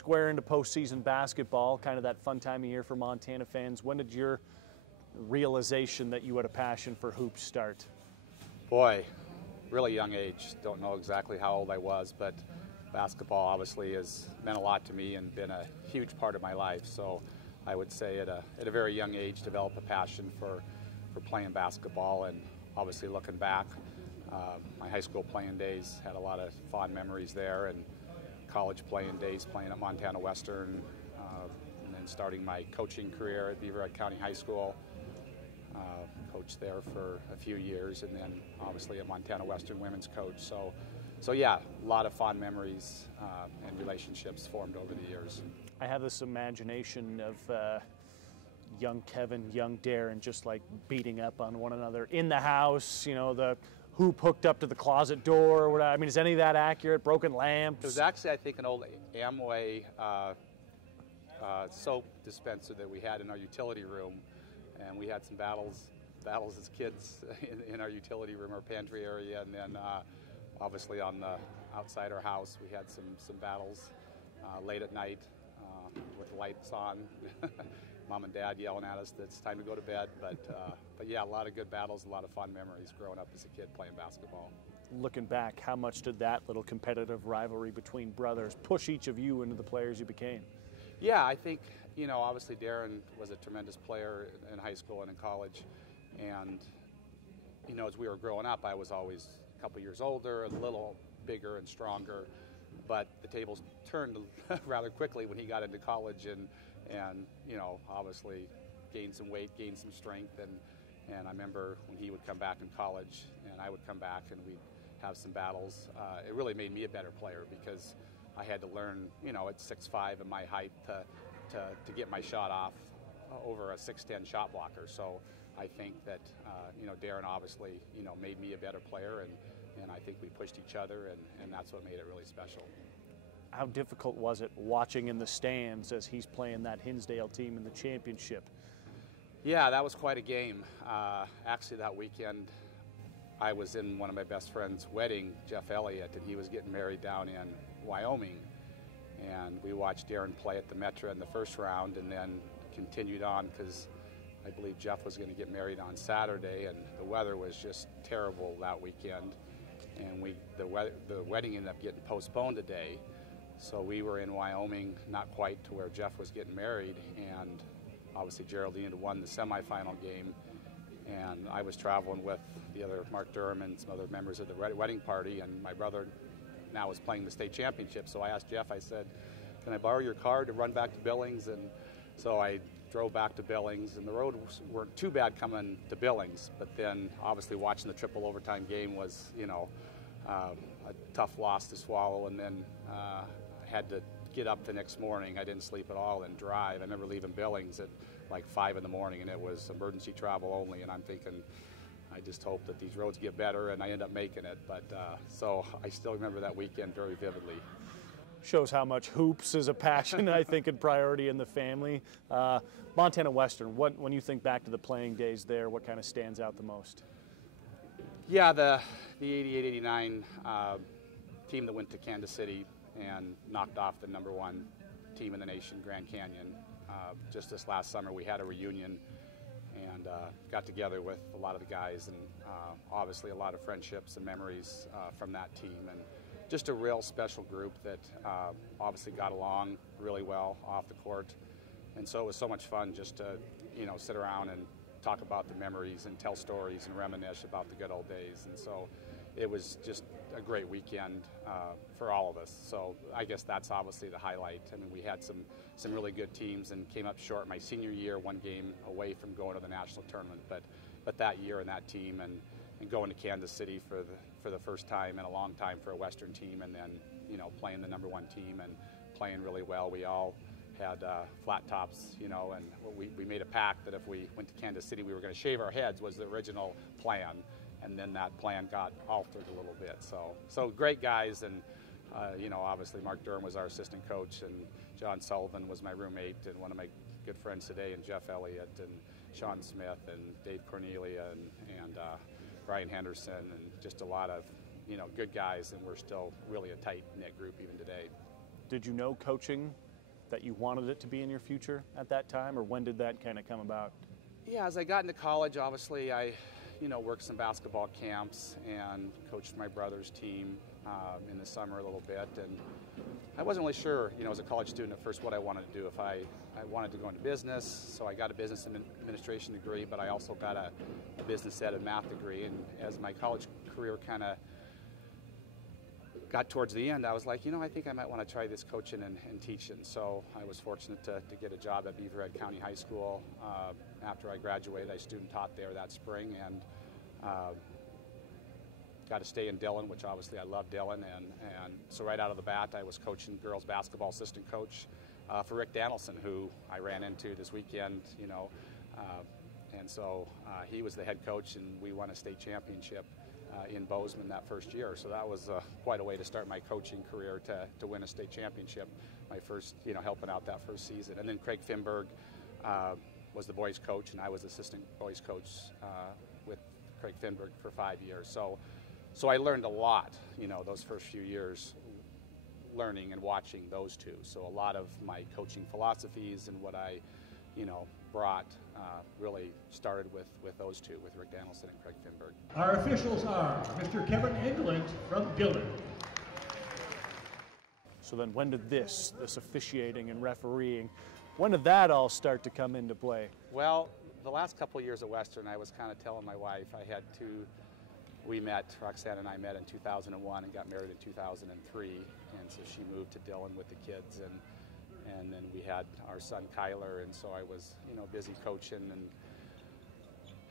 square into postseason basketball, kind of that fun time of year for Montana fans. When did your realization that you had a passion for hoops start? Boy, really young age. Don't know exactly how old I was, but basketball obviously has meant a lot to me and been a huge part of my life. So I would say at a very young age, develop a passion for playing basketball. And obviously looking back, my high school playing days had a lot of fond memories there, and college playing days playing at Montana Western, and then starting my coaching career at Beaver Head County High School. Coached there for a few years, and then obviously a Montana Western women's coach. So yeah, a lot of fond memories and relationships formed over the years. I have this imagination of young Kevin, young Darren, just like beating up on one another in the house, you know, the hoop hooked up to the closet door or whatever. I mean, is any of that accurate? Broken lamps? There's actually, I think, an old Amway soap dispenser that we had in our utility room, and we had some battles as kids in our utility room or pantry area, and then obviously on the outside our house we had some battles late at night with lights on. Mom and Dad yelling at us that it's time to go to bed, but yeah, a lot of good battles, a lot of fun memories growing up as a kid playing basketball. Looking back, how much did that little competitive rivalry between brothers push each of you into the players you became? Yeah, I think, you know, obviously Darren was a tremendous player in high school and in college, and, you know, as we were growing up, I was always a couple years older, a little bigger and stronger, but the tables turned rather quickly when he got into college and you know, obviously gained some weight, gained some strength, and I remember when he would come back in college and I would come back and we'd have some battles. It really made me a better player because I had to learn, you know, at 6'5" and my height to get my shot off over a 6'10" shot blocker. So I think that, you know, Darren obviously, you know, made me a better player, and I think we pushed each other, and that's what made it really special. How difficult was it watching in the stands as he's playing that Hinsdale team in the championship? Yeah, that was quite a game. Actually, that weekend, I was in one of my best friend's wedding, Jeff Elliott, and he was getting married down in Wyoming. And we watched Darren play at the Metra in the first round and then continued on because I believe Jeff was going to get married on Saturday, and the weather was just terrible that weekend. And the wedding ended up getting postponed a day. So we were in Wyoming, not quite to where Jeff was getting married, and obviously Geraldine had won the semifinal game, and I was traveling with the other Mark Durham and some other members of the wedding party, and my brother now was playing the state championship. So I asked Jeff, I said, can I borrow your car to run back to Billings? And so I drove back to Billings, and the roads weren't too bad coming to Billings, but then obviously watching the triple overtime game was, you know, a tough loss to swallow, and then had to get up the next morning. I didn't sleep at all and drive. I remember leaving Billings at like 5 in the morning, and it was emergency travel only, and I'm thinking, I just hope that these roads get better, and I end up making it. But so I still remember that weekend very vividly. Shows how much hoops is a passion, I think, and priority in the family. Montana Western, when you think back to the playing days there, what kind of stands out the most? Yeah, the 88-89 team that went to Kansas City and knocked off the #1 team in the nation, Grand Canyon. Just this last summer we had a reunion and got together with a lot of the guys, and obviously a lot of friendships and memories from that team, and just a real special group that obviously got along really well off the court. And so it was so much fun just to, you know, sit around and talk about the memories and tell stories and reminisce about the good old days. And so it was just a great weekend for all of us. So I guess that's obviously the highlight. I mean, we had some really good teams and came up short my senior year, one game away from going to the national tournament. But that year and that team and going to Kansas City for the first time in a long time for a Western team, and then, you know, playing the #1 team and playing really well. We all had flat tops, you know, and we made a pact that if we went to Kansas City, we were going to shave our heads, was the original plan. And then that plan got altered a little bit. So great guys, and you know, obviously Mark Durham was our assistant coach, and John Sullivan was my roommate, and one of my good friends today, and Jeff Elliott, and Sean Smith, and Dave Cornelia, and Brian Henderson, and just a lot of, you know, good guys, and we're still really a tight-knit group even today. Did you know coaching that you wanted it to be in your future at that time, or when did that kind of come about? Yeah, as I got into college, obviously I, worked some basketball camps and coached my brother's team in the summer a little bit, and I wasn't really sure, as a college student at first what I wanted to do. If I wanted to go into business, so I got a business administration degree, but I also got a business ed and math degree, and as my college career kind of got towards the end, I was like, I think I might want to try this coaching and teaching. So I was fortunate to get a job at Beaverhead County High School. After I graduated, I student taught there that spring, and got to stay in Dillon, which obviously I love Dillon. And so right out of the bat, I was coaching girls basketball assistant coach for Rick Danielson, who I ran into this weekend, and so he was the head coach, and we won a state championship in Bozeman that first year. So that was quite a way to start my coaching career, to win a state championship, my first, helping out that first season. And then Craig Finberg was the boys coach, and I was assistant boys coach with Craig Finberg for 5 years. So I learned a lot, those first few years, learning and watching those two. So a lot of my coaching philosophies and what I, brought really started with those two, with Rick Danielson and Craig Finberg. Our officials are Mr. Kevin Engellant from Dillon. So then when did this officiating and refereeing, when did that all start to come into play? Well, the last couple of years at Western, I was kind of telling my wife, Roxanne and I met in 2001 and got married in 2003, and so she moved to Dillon with the kids, and then we had our son Kyler, and so I was, busy coaching, and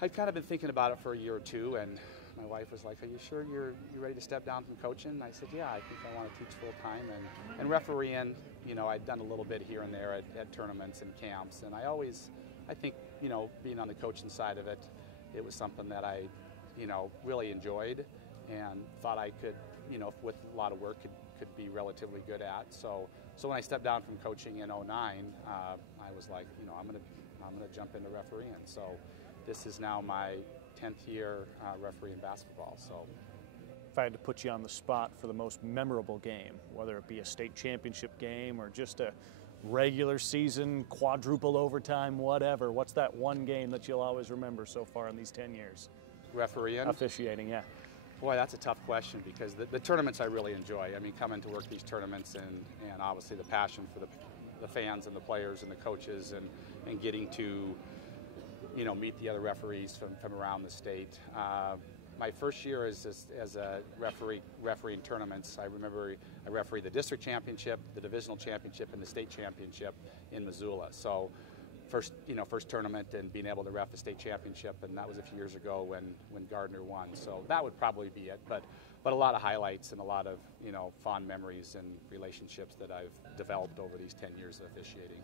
I'd kind of been thinking about it for a year or two, and my wife was like, "Are you sure you're ready to step down from coaching?" And I said, "Yeah, I think I want to teach full time," and refereeing, I'd done a little bit here and there at tournaments and camps, and I think, being on the coaching side of it, it was something that I, really enjoyed and thought I could, with a lot of work, could be relatively good at. So when I stepped down from coaching in 2009, I was like, I'm gonna jump into refereeing. So this is now my 10th year refereeing basketball. So if I had to put you on the spot for the most memorable game, whether it be a state championship game or just a regular season, quadruple overtime, whatever, what's that one game that you'll always remember so far in these 10 years? Refereeing? Officiating, yeah. Boy, that's a tough question, because the tournaments I really enjoy. I mean, coming to work these tournaments and obviously the passion for the fans and the players and the coaches, and getting to, meet the other referees from around the state. My first year as a refereeing tournaments, I remember I refereed the district championship, the divisional championship, and the state championship in Missoula. So first tournament and being able to ref the state championship, and that was a few years ago when Gardner won. So that would probably be it. But a lot of highlights and a lot of fond memories and relationships that I've developed over these 10 years of officiating.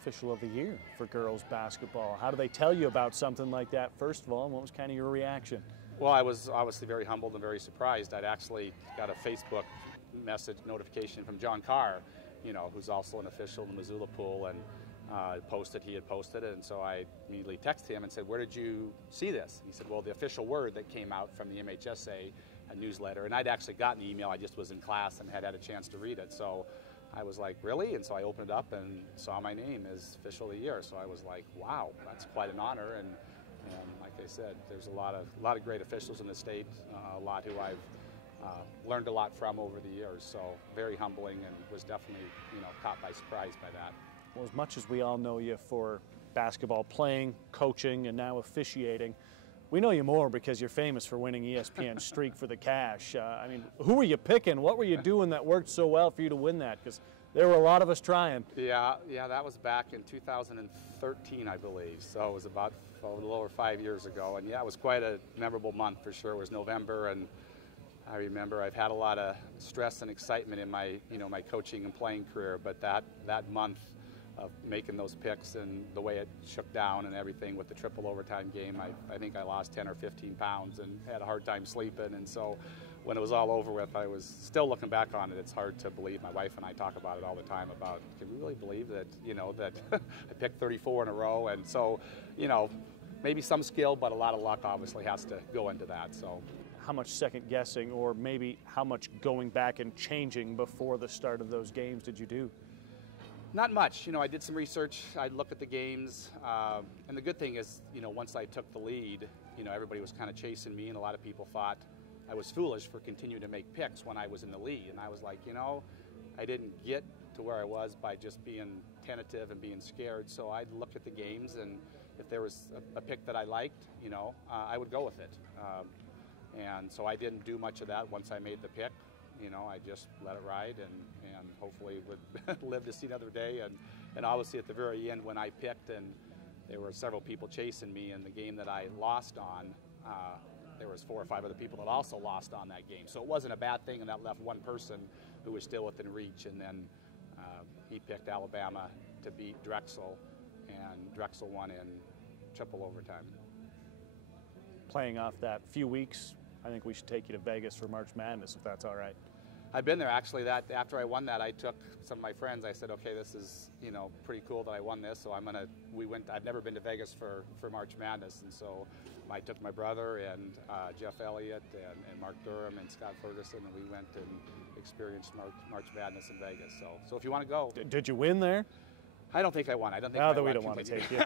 Official of the year for girls basketball. How do they tell you about something like that, first of all, and what was kind of your reaction? Well, I was obviously very humbled and very surprised. I'd actually got a Facebook message notification from John Carr, who's also an official in the Missoula pool, and he had posted it, and so I immediately texted him and said, "Where did you see this?" He said, "Well, the official word that came out from the MHSA, a newsletter," and I'd actually gotten the email, I just was in class and had a chance to read it, so I was like, "Really?" And so I opened it up and saw my name as official of the year, so I was like, wow, that's quite an honor, and like I said, there's a lot of great officials in the state, a lot who I've learned a lot from over the years, so very humbling, and was definitely caught by surprise by that. Well, as much as we all know you for basketball playing, coaching, and now officiating, we know you more because you're famous for winning ESPN Streak for the Cash. I mean, who were you picking? What were you doing that worked so well for you to win that? Because there were a lot of us trying. Yeah, that was back in 2013, I believe. So it was about a little over 5 years ago. And yeah, it was quite a memorable month for sure. It was November, and I remember I've had a lot of stress and excitement in my, my coaching and playing career, but that month of making those picks and the way it shook down and everything with the triple overtime game, I think I lost 10 or 15 pounds and had a hard time sleeping. And so when it was all over with, I was still looking back on it. It's hard to believe. My wife and I talk about it all the time about, can we really believe that, that I picked 34 in a row? And so, maybe some skill, but a lot of luck obviously has to go into that. So how much second guessing, or maybe how much going back and changing before the start of those games did you do? Not much. You know, I did some research. I'd look at the games, and the good thing is, you know, once I took the lead, you know, everybody was kind of chasing me, and a lot of people thought I was foolish for continuing to make picks when I was in the lead. And I was like, you know, I didn't get to where I was by just being tentative and being scared. So I'd look at the games, and if there was a pick that I liked, you know, I would go with it. And so I didn't do much of that once I made the pick. You know, I just let it ride and hopefully would live to see another day. And obviously at the very end when I picked, and there were several people chasing me in the game that I lost on, there was 4 or 5 other people that also lost on that game. So it wasn't a bad thing, and that left one person who was still within reach. And then he picked Alabama to beat Drexel, and Drexel won in triple overtime. Playing off that few weeks, I think we should take you to Vegas for March Madness, if that's all right. I've been there actually. That after I won that, I took some of my friends. I said, okay, this is, you know, pretty cool that I won this. So we went. I've never been to Vegas for March Madness, and so I took my brother and Jeff Elliott and Mark Durham and Scott Ferguson, and we went and experienced March Madness in Vegas. So if you want to go, Did you win there? I don't think I won. I don't think. Now that we don't want to take you.